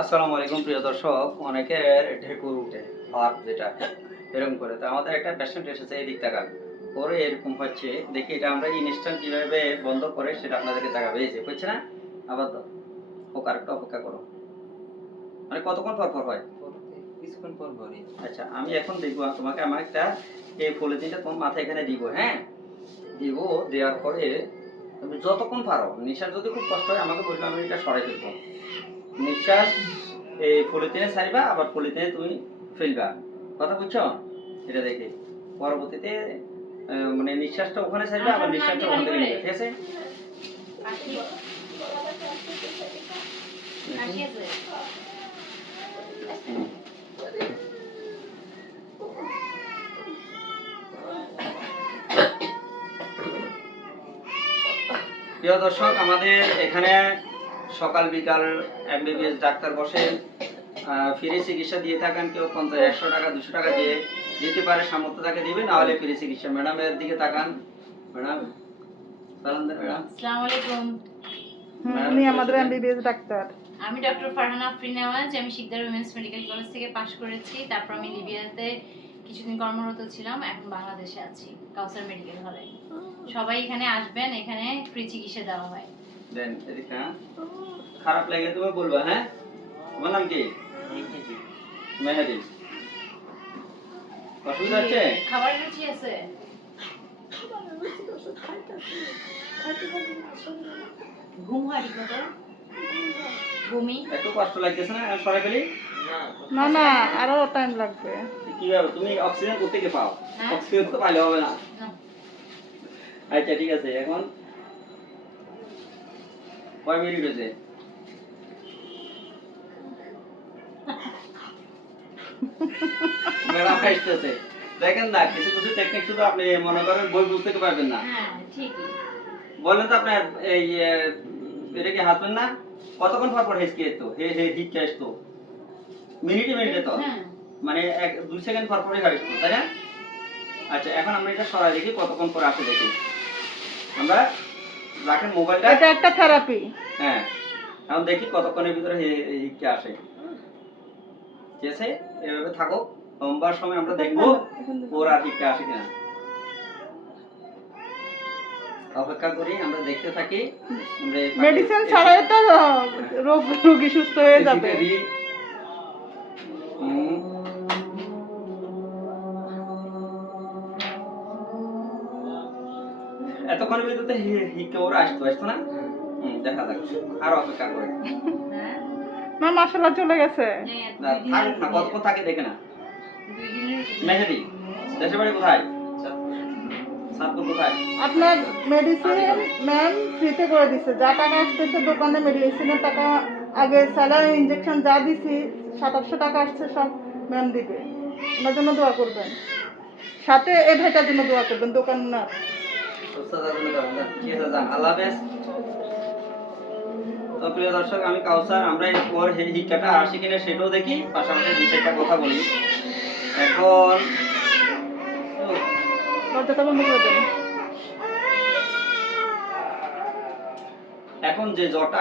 আসসালামু আলাইকুম প্রিয় দর্শক, অনেকের ঢেকুর উঠে ভাত যেটা এরকম করে। তো আমাদের একটা পেশেন্ট এসেছে, এই দিক তাকান, ওর এরকম হচ্ছে। দেখি এটা আমরা ইনস্ট্যান্ট কিভাবে বন্ধ করে সেটা আপনাদেরকে দেখাবো। এই যে হচ্ছে না, আবার দাও, ও আরেকটু অপেক্ষা করো। মানে কতক্ষণ পর পর হয়? কিছুক্ষণ পর পরই। আচ্ছা, আমি এখন দেখবো তোমাকে, আমার একটা এই পলিথিনটা তোমার মাথায় এখানে দিব, হ্যাঁ দিব। দেওয়ার পরে তুমি যতক্ষণ পারো, নিঃশ্বাস যদি খুব কষ্ট হয় আমাকে বলবে, আমি এটা সরাই ফেলবো। নিঃশ্বাস এই পলিথিনে ছাড়বা, আবার পলিথিনে তুমি ফেলবা। কথা বুঝছো? এটা দেখে পরবর্তীতে মানে নিঃশ্বাসটা ওখানে ছাড়বা, আবার নিঃশ্বাসটা ওখান থেকে নিবে। ঠিক আছে? প্রিয় দর্শক, আমাদের এখানে সকাল বিকাল এমবিবিএস ডাক্তার বসেন। ফ্রি চিকিৎসা দিয়ে থাকেন। কেউ 50, 100 টাকা, 200 টাকা দিয়ে দিতে পারে, সামর্থ্য তাকে দিবে, না হলে ফ্রি চিকিৎসা। ম্যাডামের দিকে তাকান। ম্যাডাম সালাম দেন। ম্যাডাম আসসালামু আলাইকুম। উনি আমাদের এমবিবিএস ডাক্তার। আমি ডক্টর ফারহানা আফরিন নেওয়াজ। আমি শিকদার উইমেন্স মেডিকেল কলেজ থেকে পাশ করেছি। তারপর আমি লিবিয়াতে কিছুদিন কর্মরত ছিলাম। এখন বাংলাদেশে আছি কাউসার মেডিকেল হলে। সবাই এখানে আসবেন, এখানে ফ্রি চিকিৎসা দেওয়া হয়। দেন এদিকে। খারাপ লাগলে তুমি বলবা, হ্যাঁ? তোমার নাম কি? মেহেদি। অসুবিধা হচ্ছে? খাবার রুচি আছে? ঘুম হয় ঠিক মতো? ঘুমি একটু কষ্ট লাগতেছে না সরে ফেলি? না না, আরো টাইম লাগবে। কিভাবে তুমি অক্সিজেন কোত্থেকে পাও? হ্যাঁ? অক্সিজেন তো পাইলে হবে না। না। আচ্ছা ঠিক আছে, এখন কয় মিনিট হয়েছে? ম্যাডাম আসতেছে। দেখেন না, কিছু কিছু টেকনিক শুধু আপনি মনে করেন বই বুঝতে পারবেন না। হ্যাঁ ঠিকই। বলেন তো আপনার এই এটা কি হাসবেন না? কতক্ষণ পর পর হেসকে তো হিট কে আসতো? মিনিটে মিনিটে তো, হ্যাঁ। মানে 1-2 সেকেন্ড পর পরই হয়, তাই না? আচ্ছা, এখন আমরা এটা সরাই দেখি কতক্ষণ পর আসে দেখি। আমরা রাখেন মোবাইলটা। এটা একটা থেরাপি। হ্যাঁ, এখন দেখি কতক্ষণের ভিতরে হিটকে আসে। ঠিক আছে, এভাবে থাকো। লম্বার সময় আমরা দেখবো ওর আর হিটকে আসে কিনা। অপেক্ষা করি, আমরা দেখতে থাকি। মেডিসিন ছাড়াই তো রোগী সুস্থ হয়ে যাবে। এতক্ষণের ভিতরে হিটকে ওর আসতো না? দেখা যাক, আর অপেক্ষা করি। হ্যাঁ? মা মাশাআল্লাহ চলে গেছে। হ্যাঁ, না, থাক না, কতক্ষণ থাকে দেখে না। 2 দিনের মেহেদি, দেশের বাড়ি কোথায়? সাতপুর কোথায়? আপনার মেডিসিন ম্যাম ফ্রিতে করে দিছে। যা টাকা আসতেছে দোকানে মেডিসিনের টাকা, আগে স্যালারি ইনজেকশন যা দিছি 700-800 টাকা আসছে, সব ম্যাম দিবে। ওনার জন্য দোয়া করবেন, সাথে এই ভাইটার জন্য দোয়া করবেন, দোকান না। ঠিক আছে, যান, আল্লাহ হাফেজ। তো প্রিয় দর্শক, আমি কাউসার। আমরা ওর হিক্কাটা আসে কিনা সেটাও দেখি, পাশাপাশি 2-4টা কথা বলি। এখন দরজাটা বন্ধ করে দেন। এখন যে জ্বরটা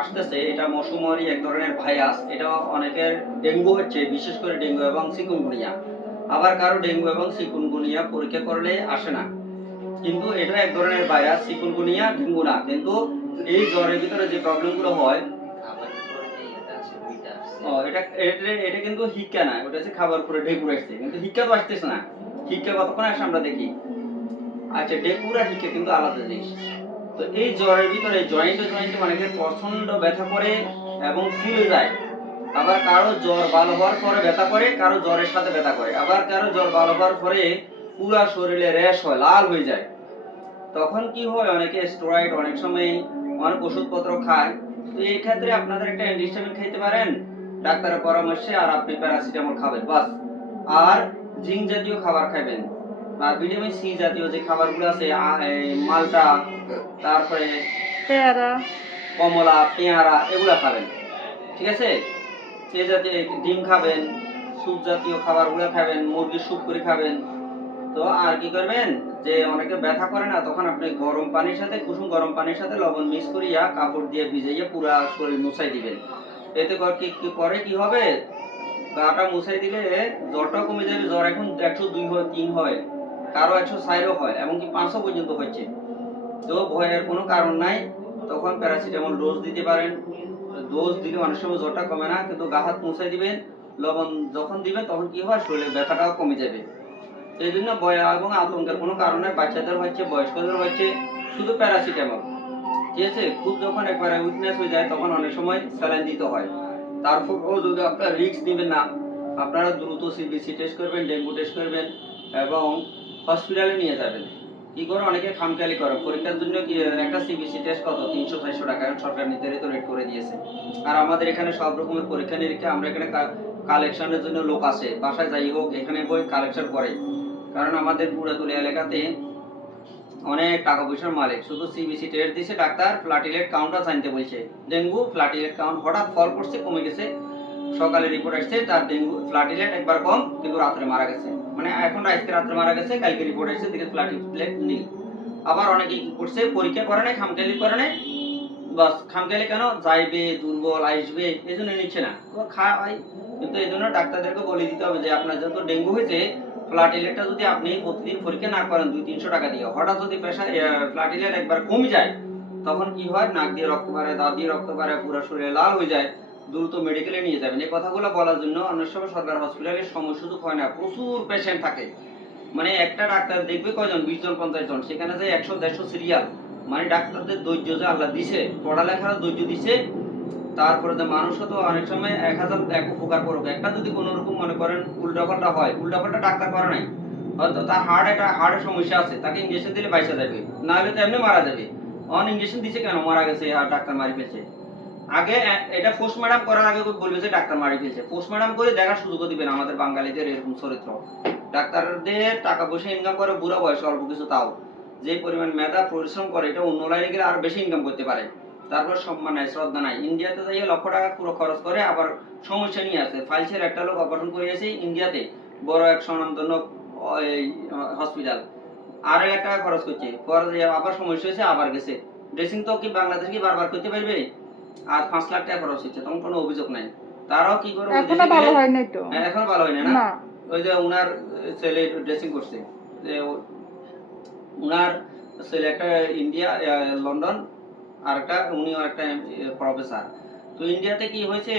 আসতেছে, এটা মৌসুমারি এক ধরনের ভাইরাস। এটা অনেকের ডেঙ্গু হচ্ছে, বিশেষ করে ডেঙ্গু এবং চিকুনগুনিয়া। আবার কারো ডেঙ্গু এবং চিকুনগুনিয়া পরীক্ষা করলে আসে না, কিন্তু এটা এক ধরনের ভাইরাস। চিকুনগুনিয়া ডেঙ্গু না, কিন্তু এই জ্বরের ভিতরে যে প্রবলেমগুলো হয়, এটা কিন্তু হিক্কা না, ওটা হচ্ছে খাবার পরে ডেঙ্গু আসছে। কিন্তু হিক্কা তো আসতেছে না। হিক্কা কতক্ষণ আসে আমরা দেখি। আচ্ছা, ডেঙ্গু আর হিক্কা কিন্তু আলাদা জিনিস। তো এই জ্বরের ভিতরে জয়েন্টে অনেকের প্রচন্ড ব্যথা করে এবং ফুলে যায়। আবার কারো জ্বর ভালো হওয়ার পরে ব্যথা করে, কারো জ্বরের সাথে ব্যথা করে, আবার কারো জ্বর ভালো হওয়ার পরে পুরো শরীরে র্যাশ হয়, লাল হয়ে যায়। তখন কি হয়, অনেকে স্টেরয়েড, অনেক সময় অনেক ওষুধপত্র খায়। তো এই ক্ষেত্রে আপনাদের একটা অ্যান্টিহিস্টামিন খাইতে পারেন ডাক্তারের পরামর্শে, আর আপনি প্যারাসিটামল খাবেন বাস। আর জিঙ্ক জাতীয় খাবার খাবেন, আর ভিটামিন সি জাতীয় যে খাবারগুলো আছে, মালটা, তারপরে পেয়ারা, কমলা, পেয়ারা, এগুলা খাবেন। ঠিক আছে? সেই জাতীয় ডিম খাবেন, স্যুপ জাতীয় খাবারগুলো খাবেন, মুরগির স্যুপ করে খাবেন। তো আর কি করবেন, যে অনেকে ব্যথা করে না, তখন আপনি গরম পানির সাথে, কুসুম গরম পানির সাথে লবণ মিক্স করিয়া কাপড় দিয়ে ভিজাইয়া পুরা শরীর মুছাই দিবেন। এতে করে কি হবে, গাটা মুছাই দিলে জ্বরটা কমে যাবে। জ্বর এখন 102 হয়, 3 হয়, কারো 104 হয়, এমনকি 500 পর্যন্ত হচ্ছে। তো ভয়ের কোনো কারণ নাই। তখন প্যারাসিটামল ডোজ দিতে পারেন। ডোজ দিলে অনেক সময় জ্বরটা কমে না, কিন্তু গা হাত মুছাই দিবেন। লবণ যখন দিবেন তখন কি হয়, শরীরের ব্যথাটাও কমে যাবে। এই জন্য ভয় এবং আতঙ্কের কোনো কারণ নাই। বাচ্চাদের হচ্ছে, বয়স্কদের হচ্ছে, শুধু প্যারাসিটামল, ঠিক আছে। খুব যখন একবারে উইকনেস হয়ে যায় তখন অনেক সময় স্যালাইন দিতে হয়। তারপরও যদি আপনারা রিস্ক নেবেন না, আপনারা দ্রুত সিবিসি টেস্ট করবেন, ডেঙ্গু টেস্ট করবেন এবং হসপিটালে নিয়ে যাবেন। কি করে অনেকে খামখেয়ালি করে, পরীক্ষার জন্য কি একটা সিবিসি টেস্ট কত 300-400 টাকা এখন সরকার নির্ধারিত রেট করে দিয়েছে। আর আমাদের এখানে সব রকমের পরীক্ষা নিরীক্ষা, আমরা এখানে কালেকশনের জন্য লোক আসে, বাসায় যাই হোক এখানে বই কালেকশন করে। কারণ আমাদের পুরাতলি এলাকাতে অনেক টাকা পয়সার মালিক, শুধু সিবিসি টেস্ট দিছে ডাক্তার, প্লাটিলেট কাউন্টটা জানতে বলছে। ডেঙ্গু প্লাটিলেট কাউন্ট হঠাৎ ফল করছে, কমে গেছে, সকালে রিপোর্ট আসছে তার ডেঙ্গু প্লাটিলেট একবার কম, কিন্তু রাত্রে মারা গেছে। মানে এখন আজকে রাত্রে মারা গেছে, কালকে রিপোর্ট আসছে দিকে প্লাটিলেট নীল। আবার অনেকে কি করছে, পরীক্ষা করে নাই, খামখেয়ালি করে নাই, বাস খামখেয়ালি কেন যাইবে, দুর্বল আসবে, এই জন্য নিচ্ছে না, তো খাওয়াই। কিন্তু এই জন্য ডাক্তারদেরকে বলে দিতে হবে যে আপনার যেহেতু ডেঙ্গু হয়েছে, প্লাটিলেটটা যদি আপনি প্রতিদিন পরীক্ষা না করেন 200-300 টাকা দিয়ে, হঠাৎ যদি প্লাটিলেট একবার কমে যায়, তখন কি হয়, নাক দিয়ে রক্ত বাড়ে, দাঁত দিয়ে রক্ত বাড়ে, পুরো শরীরে লাল হয়ে যায়, দ্রুত মেডিকেলে নিয়ে যাবেন। এই কথাগুলো বলার জন্য অনেক সময় সরকার হসপিটালে সময় সুযোগ হয় না, প্রচুর পেশেন্ট থাকে। মানে একটা ডাক্তার দেখবে কয়জন, 20 জন 50 জন, সেখানে যে 100-150 সিরিয়াল। মানে ডাক্তারদের ধৈর্য যে আল্লাহ দিছে, পড়ালেখার ধৈর্য দিছে। তারপরে যে মানুষও তো অনেক সময় 1000 এক উপকার করবে, একটা যদি কোনো রকম মনে করেন উল্টাপাল্টা হয়, উল্টাপাল্টা ডাক্তার করে নাই, হয়তো তার হার্টের সমস্যা আছে, তাকে ইনজেকশন দিলে বাইসা যাবে, না হলে তো এমনি মারা যাবে। অন ইনজেকশন দিছে কেন, মারা গেছে, আর ডাক্তার মারি ফেলছে। আগে এটা পোস্টমর্টম করার আগে বলবে যে ডাক্তার মারি ফেলছে, পোস্টমর্টম করে দেখার সুযোগ দিবেন। আমাদের বাঙালিদের এরকম চরিত্র, ডাক্তারদের টাকা পয়সা ইনকাম করে বুড়া বয়সে অল্প কিছু, তাও যে পরিমাণ মেধা পরিশ্রম করে, এটা অন্য লাইনে গেলে আরো বেশি ইনকাম করতে পারে। তারপর সম্মান নাই, শ্রদ্ধা নাই। ইন্ডিয়াতে যাইয়ে লক্ষ টাকা পুরো খরচ করে, আবার সমস্যা নিয়ে আসে। ফাইলসের একটা লোক অপারেশন করে এসে ইন্ডিয়াতে, বড় এক স্বনামধন্য হসপিটাল, 2.5 লাখ টাকা খরচ করছে, পরে আবার সমস্যা হয়েছে, আবার গেছে। ড্রেসিং তো কি বাংলাদেশ কি বারবার করতে পারবে, আর 5 লাখ টাকা খরচ হচ্ছে, তখন কোনো অভিযোগ নাই। তারাও কি করে, এখনো ভালো হয় নাই তো। এখনো ভালো হয় না। না, ওই যে উনার ছেলে ড্রেসিং করছে, যে উনার ছেলে একটা ইন্ডিয়া, লন্ডন, আর একটা উনিও একটা প্রফেসর। তো ইন্ডিয়াতে কি হয়েছে,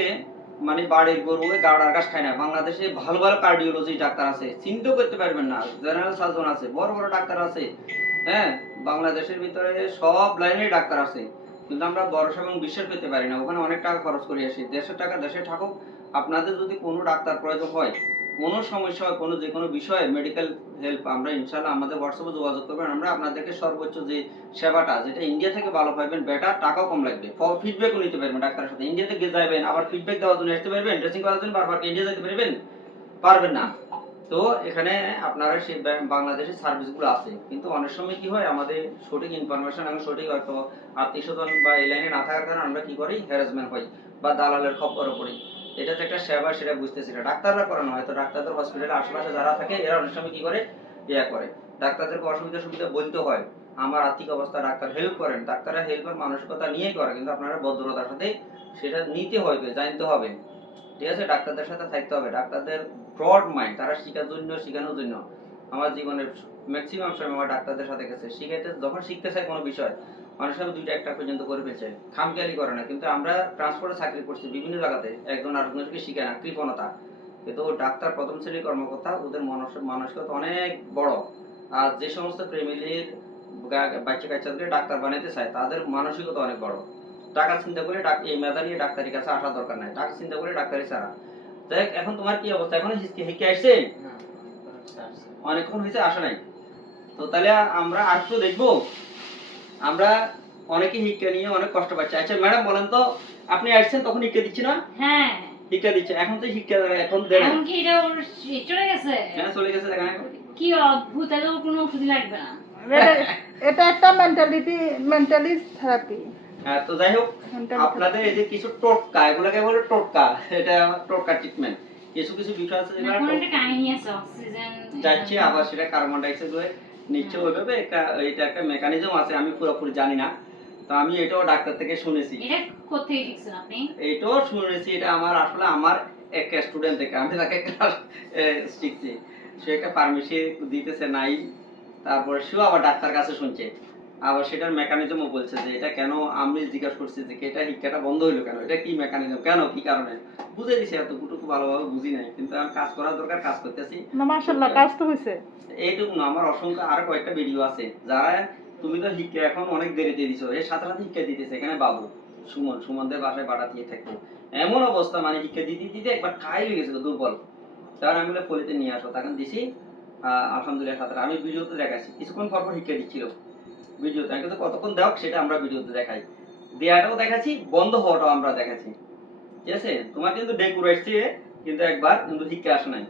মানে বাড়ির গরু গাড়ার ঘাস খায় না। বাংলাদেশে ভালো ভালো কার্ডিওলজি ডাক্তার আছে, চিন্তাও করতে পারবেন না, জেনারেল সার্জন আছে, বড় বড় ডাক্তার আছে। হ্যাঁ, বাংলাদেশের ভিতরে সব লাইনের ডাক্তার আছে, কিন্তু আমরা ভরসা এবং বিশ্বাস করতে পারি না। ওখানে অনেক টাকা খরচ করে আসি, দেশের টাকা দেশে থাকুক। আপনাদের যদি কোনো ডাক্তার প্রয়োজন হয়, কোনো সমস্যা হয়, কোনো যে কোনো বিষয়ে মেডিকেল হেল্প, আমরা ইনশাআল্লাহ আমাদের হোয়াটসঅ্যাপে যোগাযোগ করবেন। আমরা আপনাদেরকে সর্বোচ্চ যে সেবাটা, যেটা ইন্ডিয়া থেকে ভালো পাবেন, বেটার, টাকাও কম লাগবে, ফিডব্যাকও নিতে পারবেন ডাক্তারের সাথে। ইন্ডিয়াতে গিয়ে যাবেন, আবার ফিডব্যাক দেওয়ার জন্য আসতে পারবেন, ড্রেসিং করার জন্য বারবার ইন্ডিয়া যেতে পারবেন না। তো এখানে আপনারা সেই বাংলাদেশের সার্ভিসগুলো আছে, কিন্তু অনেক সময় কি হয়, আমাদের সঠিক ইনফরমেশন এবং সঠিক হয়তো আত্মীয় স্বজন বা এই লাইনে না থাকার কারণে আমরা কি করি, হ্যারাসমেন্ট হই বা দালালের খপ্পরে পড়ি। এটা যে একটা সেবা, সেটা বুঝতেছি না, ডাক্তাররা করে না, হয়তো ডাক্তারদের হসপিটালের আশেপাশে যারা থাকে এরা অনেক সময় কি করে, করে। ডাক্তারদেরকে অসুবিধা সুবিধা বলতে হয়, আমার আর্থিক অবস্থা, ডাক্তার হেল্প করেন, ডাক্তাররা হেল্পের মানসিকতা নিয়েই করে, কিন্তু আপনারা ভদ্রতার সাথে সেটা নিতে হবে, জানতে হবে, ঠিক আছে। ডাক্তারদের সাথে থাকতে হবে। ডাক্তারদের ব্রড মাইন্ড, তারা শেখানোর জন্য। আমার জীবনের ম্যাক্সিমাম সময় আমার ডাক্তারদের সাথে গেছে, যখন শিখতে চাই কোনো বিষয়, অনেক সময় 2টা-1টা পর্যন্ত করে ফেলছে, খামখেয়ালি করে না। কিন্তু আমরা ট্রান্সপোর্টে চাকরি করছি বিভিন্ন জায়গাতে, একজন আরেকজনকে শিখে না, কৃপণতা। কিন্তু ডাক্তার প্রথম শ্রেণীর কর্মকর্তা, ওদের মানসিকতা অনেক বড়। আর যে সমস্ত ফ্যামিলির বাচ্চা কাচ্চাদেরকে ডাক্তার বানাতে চায়, তাদের মানসিকতা অনেক বড়। টাকা চিন্তা করে এই মেধা নিয়ে ডাক্তারের কাছে আসার দরকার নাই, টাকা চিন্তা করে ডাক্তারি ছাড়া। দেখ এখন তোমার কি অবস্থা, এখনো হিকে আসছে, অনেকক্ষণ হয়েছে আসা নাই। তো তাহলে আমরা আর একটু দেখবো, আমরা অনেকে হিক্কা নিয়ে অনেক কষ্ট পাচ্ছি। আচ্ছা ম্যাডাম বলেন তো, আপনি আসছেন তখন হিক্কা দিচ্ছি না? হ্যাঁ, হিক্কা দিচ্ছে, এখন তো হিক্কা এখন দেন। এখন কি এটা ওর চলে গেছে? হ্যাঁ চলে গেছে, দেখেন এখন কি অদ্ভুত, এত কোনো ওষুধ লাগবে না। এটা একটা মেন্টালি থেরাপি। হ্যাঁ, তো যাই হোক, আপনাদের এই যে কিছু টোটকা, এগুলোকে বলে টোটকা, এটা টোটকা ট্রিটমেন্ট। কিছু কিছু বিষয় আছে যেগুলো এখন একটা কাহিনী আছে, অক্সিজেন যাচ্ছে আবার সেটা কার্বন ডাইঅক্সাইড হয়ে নিচ্ছে, ওইভাবে এটা একটা মেকানিজম আছে, আমি পুরোপুরি জানি না। তো আমি এটাও ডাক্তার থেকে শুনেছি, এটা কোত্থেকে শিখছেন আপনি? এটাও শুনেছি, এটা আমার আসলে আমার এক স্টুডেন্ট থেকে আমি তাকে ক্লাস শিখছি। সে একটা ফার্মেসি দিতেছে নাই, তারপরে সেও আবার ডাক্তার কাছে শুনছে, আবার সেটার মেকানিজমও বলছে যে এটা কেন। আমি জিজ্ঞাসা করছি যে এটা হিক্কাটা বন্ধ হইলো কেন, এটা কি মেকানিজম, কেন কি কারণে, বুঝে দিছে। এতটুকু ভালোভাবে বুঝি নাই, কিন্তু আমি কাজ করার দরকার, কাজ করতেছি। না মাশাআল্লাহ কাজ তো হয়েছে। এইটুকু না, আমার অসংখ্য আরো কয়েকটা ভিডিও আছে যারা, তুমি তো হিক্কা এখন অনেক দেরিতে দিছো, এর সাথে সাথে হিক্কা দিতেছে। এখানে বাবু সুমনদের বাসায় বাটা দিয়ে থাকতো, এমন অবস্থা মানে হিক্কা দিতে দিতে একবার খাই হয়ে গেছিল দুর্বল। তার আমি বলে পলিতে নিয়ে আসো, তখন দিছি। আলহামদুলিল্লাহ সাথে আমি ভিডিওতে দেখাচ্ছি, কিছুক্ষণ পর পর হিক্কা দিচ্ছিল ভিডিওতে। আমি কিন্তু কতক্ষণ দেওয়া সেটা আমরা ভিডিওতে দেখাই, দেয়াটাও দেখাচ্ছি, বন্ধ হওয়াটাও আমরা দেখাচ্ছি, ঠিক আছে। তোমার কিন্তু ডেকুর আসছে, কিন্তু একবার কিন্তু হিক্কা আসে নাই,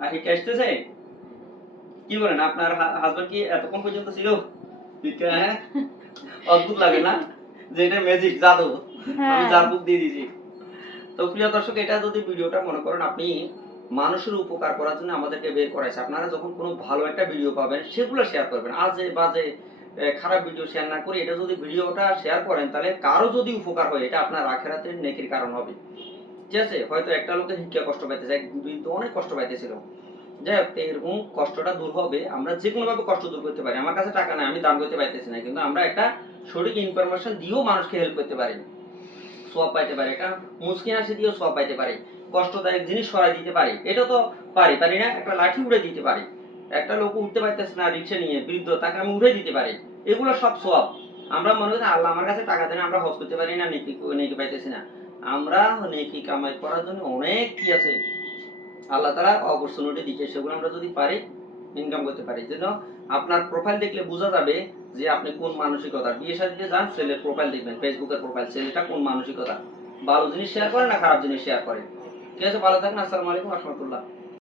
আর হিক্কা আসতেছে। কি বলেন, আপনার হাজবেন্ড কি এতক্ষণ পর্যন্ত ছিল? হ্যাঁ, অদ্ভুত লাগে না যে এটা ম্যাজিক, জাদু, আমি হ্যাঁ। জাদু দিয়ে দিয়েছি। তো প্রিয় দর্শক, এটা যদি ভিডিওটা মনে করেন আপনি মানুষের উপকার করার জন্য আমাদেরকে বের করাইছে, আপনারা যখন কোনো ভালো একটা ভিডিও পাবেন সেগুলো শেয়ার করবেন, আজে বাজে খারাপ ভিডিও শেয়ার না করে এটা যদি ভিডিওটা শেয়ার করেন, তাহলে কারো যদি উপকার হয় এটা আপনার আখিরাতের নেকির কারণ হবে, ঠিক আছে। হয়তো একটা লোকের হিক্কা কষ্ট পাইতেছে, এক দুই তো অনেক কষ্ট পাইতেছিল, যাই হোক, এরকম কষ্টটা দূর হবে। আমরা যে কোনো ভাবে কষ্ট দূর করতে পারি। আমার কাছে টাকা নাই, আমি দান করতে পারতেছি না, কিন্তু আমরা একটা সঠিক ইনফরমেশন দিয়েও মানুষকে হেল্প করতে পারি, সোয়াব পাইতে পারি, একটা মুসকিন হাসি দিয়েও সোয়াব পাইতে পারি, কষ্টদায়ক জিনিস সরাই দিতে পারি, এটা তো পারি না, একটা লাঠি উড়ে দিতে পারি, একটা লোক উঠতে পারতেছে না রিক্সা নিয়ে বৃদ্ধ, তাকে আমি উড়ে দিতে পারি, এগুলো সব সোয়াব। আমরা মনে করি আল্লাহ আমার কাছে টাকা দেন, আমরা হজ করতে পারি না, নেকি পাইতেছি না। আমরা নেকি কামাই করার জন্য অনেক কি আছে, আল্লাহ তাআলা অপরচুনিটি দিচ্ছে, সেগুলো আমরা যদি পারি ইনকাম করতে পারি। যেন আপনার প্রোফাইল দেখলে বোঝা যাবে যে আপনি কোন মানসিকতা। বিয়ে শাদীতে যান, ছেলের প্রোফাইল দেখবেন, ফেসবুকের প্রোফাইল, ছেলেটা কোন মানসিকতা, ভালো জিনিস শেয়ার করে না খারাপ জিনিস শেয়ার করে, ঠিক আছে। ভালো থাকেন, আসসালামু আলাইকুম ওয়া রাহমাতুল্লাহ।